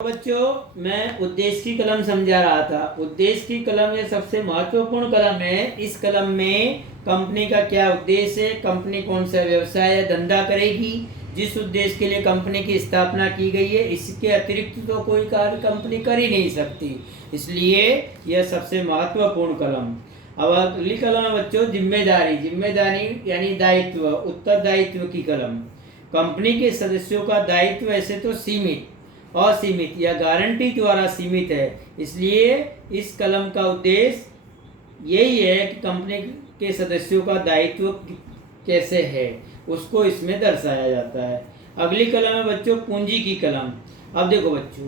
बच्चों, मैं उद्देश्य की कलम समझा रहा था। उद्देश्य की कलम ये सबसे महत्वपूर्ण कलम है। इस कलम में कंपनी का क्या उद्देश्य है, कंपनी कौन सा व्यवसाय या धंधा करेगी, जिस उद्देश्य के लिए कंपनी की स्थापना की गई है, इसके अतिरिक्त तो कोई कार्य कंपनी कर ही नहीं सकती। इसलिए यह सबसे महत्वपूर्ण कलम। अब अगली कलम है बच्चों जिम्मेदारी। जिम्मेदारी यानी दायित्व, उत्तरदायित्व की कलम। कंपनी के सदस्यों का दायित्व ऐसे तो सीमित, असीमित या गारंटी द्वारा सीमित है। इसलिए इस कलम का उद्देश्य यही है कि कंपनी के सदस्यों का दायित्व कैसे है, उसको इसमें दर्शाया जाता है। अगली कलम है बच्चों पूंजी की कलम। अब देखो बच्चों,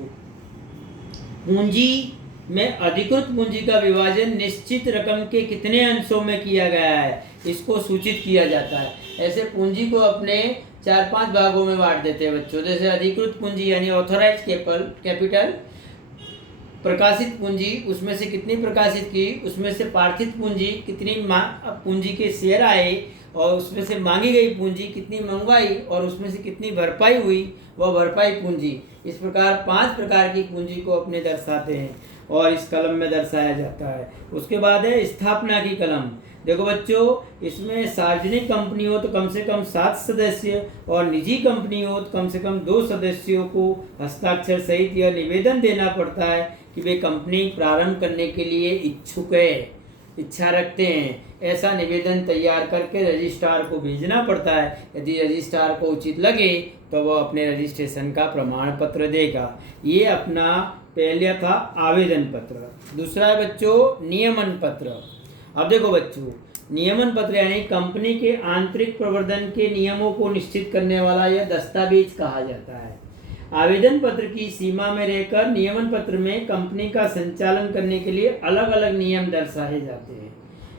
पूंजी में अधिकृत पूंजी का विभाजन निश्चित रकम के कितने अंशों में किया गया है, इसको सूचित किया जाता है। ऐसे पूंजी को अपने 4-5 भागों में बांट देते हैं बच्चों। जैसे अधिकृत पूंजी यानी ऑथराइज कैपिटल, प्रकाशित पूंजी उसमें से कितनी प्रकाशित की, उसमें से पार्थिव पूंजी कितनी पूंजी के शेयर आए, और उसमें से मांगी गई पूंजी कितनी मंगवाई, और उसमें से कितनी भरपाई हुई, वह भरपाई पूंजी। इस प्रकार 5 प्रकार की पूंजी को अपने दर्शाते हैं और इस कलम में दर्शाया जाता है। उसके बाद है स्थापना की कलम। देखो बच्चों, इसमें सार्वजनिक कंपनी हो तो कम से कम 7 सदस्य और निजी कंपनी हो तो कम से कम 2 सदस्यों को हस्ताक्षर सहित यह निवेदन देना पड़ता है कि वे कंपनी प्रारंभ करने के लिए इच्छुक है, इच्छा रखते हैं। ऐसा निवेदन तैयार करके रजिस्ट्रार को भेजना पड़ता है। यदि रजिस्ट्रार को उचित लगे तो वह अपने रजिस्ट्रेशन का प्रमाण पत्र देगा। ये अपना पहले था आवेदन पत्र। दूसरा है बच्चों नियमन पत्र। अब देखो बच्चों, नियमन पत्र यानी कंपनी के आंतरिक प्रवर्धन के नियमों को निश्चित करने वाला यह दस्तावेज कहा जाता है। आवेदन पत्र की सीमा में रहकर नियमन पत्र में कंपनी का संचालन करने के लिए अलग अलग नियम दर्शाए जाते हैं।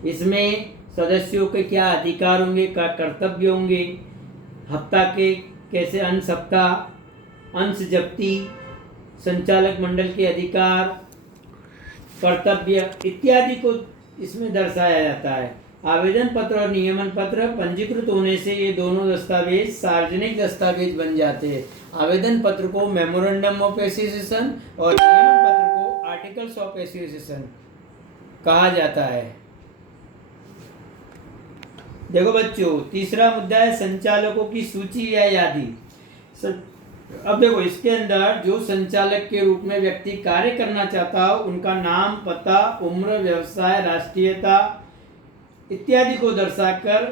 इसमें सदस्यों के क्या अधिकार होंगे, क्या कर्तव्य होंगे, हफ्ता के कैसे अंश हफ्ता, अंश जब्ती, संचालक मंडल के अधिकार, कर्तव्य इत्यादि को इसमें दर्शाया जाता है। आवेदन पत्र और नियमन पत्र पंजीकृत होने से ये दोनों दस्तावेज सार्वजनिक दस्तावेज बन जाते हैं। आवेदन पत्र को मेमोरेंडम ऑफ एसोसिएशन और नियमन पत्र को आर्टिकल्स ऑफ एसोसिएशन कहा जाता है। देखो बच्चों, तीसरा मुद्दा है संचालकों की सूची या यादी। अब देखो, इसके अंदर जो संचालक के रूप में व्यक्ति कार्य करना चाहता हो उनका नाम, पता, उम्र, व्यवसाय, राष्ट्रीयता इत्यादि को दर्शाकर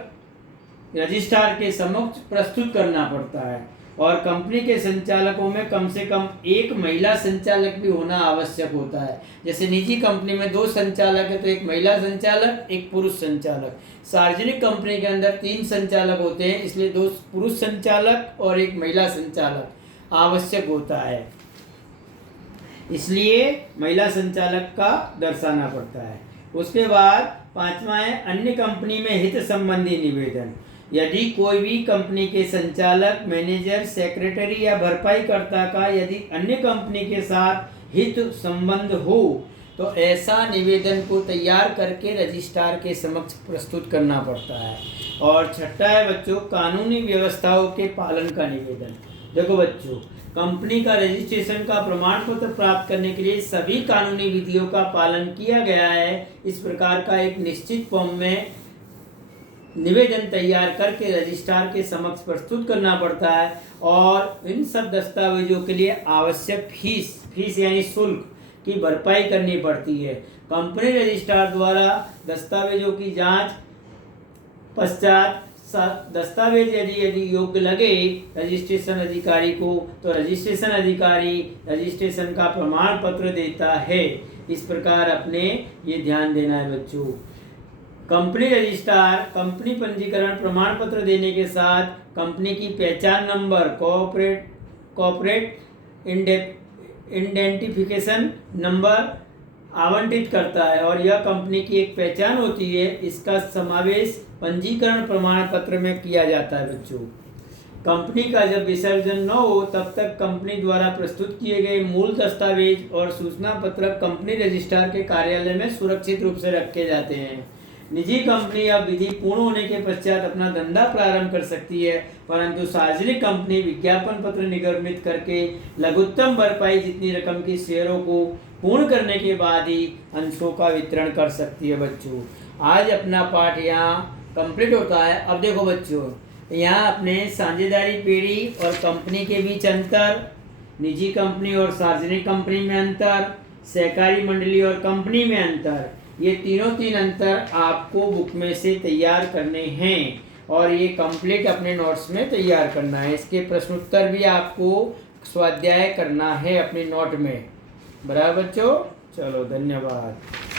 रजिस्ट्रार के समक्ष प्रस्तुत करना पड़ता है। और कंपनी के संचालकों में कम से कम 1 महिला संचालक भी होना आवश्यक होता है। जैसे निजी कंपनी में 2 संचालक है तो 1 महिला संचालक, 1 पुरुष संचालक। सार्वजनिक कंपनी के अंदर 3 संचालक होते हैं, इसलिए 2 पुरुष संचालक और 1 महिला संचालक आवश्यक होता है। इसलिए महिला संचालक का दर्शाना पड़ता है। उसके बाद 5वां है अन्य कंपनी में हित संबंधी निवेदन। यदि कोई भी कंपनी के संचालक, मैनेजर, सेक्रेटरी या भरपाईकर्ता का यदि अन्य कंपनी के साथ हित संबंध हो तो ऐसा निवेदन को तैयार करके रजिस्ट्रार के समक्ष प्रस्तुत करना पड़ता है। और छठा है बच्चों कानूनी व्यवस्थाओं के पालन का निवेदन। देखो बच्चों, कंपनी का रजिस्ट्रेशन का प्रमाण पत्र प्राप्त करने के लिए सभी कानूनी विधियों का पालन किया गया है। इस प्रकार का एक निश्चित फॉर्म में निवेदन तैयार करके रजिस्ट्रार के समक्ष प्रस्तुत करना पड़ता है। और इन सब दस्तावेजों के लिए आवश्यक फीस यानी शुल्क की भरपाई करनी पड़ती है। कंपनी रजिस्ट्रार द्वारा दस्तावेजों की जांच पश्चात दस्तावेज यदि योग्य लगे रजिस्ट्रेशन अधिकारी को तो रजिस्ट्रेशन अधिकारी रजिस्ट्रेशन का प्रमाण पत्र देता है। इस प्रकार अपने ये ध्यान देना है बच्चों। कंपनी रजिस्ट्रार कंपनी पंजीकरण प्रमाण पत्र देने के साथ कंपनी की पहचान नंबर, कॉर्पोरेट आइडेंटिफिकेशन नंबर आवंटित करता है और यह कंपनी की एक पहचान होती है। इसका समावेश पंजीकरण प्रमाण पत्र में किया जाता है बच्चों। कंपनी का जब विसर्जन न हो तब तक कंपनी द्वारा प्रस्तुत किए गए मूल दस्तावेज और सूचना पत्रक कंपनी रजिस्ट्रार के कार्यालय में सुरक्षित रूप से रखे जाते हैं। निजी कंपनी अब विधि पूर्ण होने के पश्चात अपना धंधा प्रारंभ कर सकती है, परंतु सार्वजनिक कंपनी विज्ञापन पत्र निर्गमित करके लघुत्तम भरपाई जितनी रकम के शेयरों को पूर्ण करने के बाद ही अंशों का वितरण कर सकती है। बच्चों, आज अपना पाठ यहाँ कंप्लीट होता है। अब देखो बच्चों, यहाँ अपने साझेदारी पीढ़ी और कंपनी के बीच अंतर, निजी कंपनी और सार्वजनिक कंपनी में अंतर, सहकारी मंडली और कंपनी में अंतर, ये तीनों तीन अंतर आपको बुक में से तैयार करने हैं और ये कंप्लीट अपने नोट्स में तैयार करना है। इसके प्रश्न उत्तर भी आपको स्वाध्याय करना है अपने नोट में। बराबर बच्चों? चलो, धन्यवाद।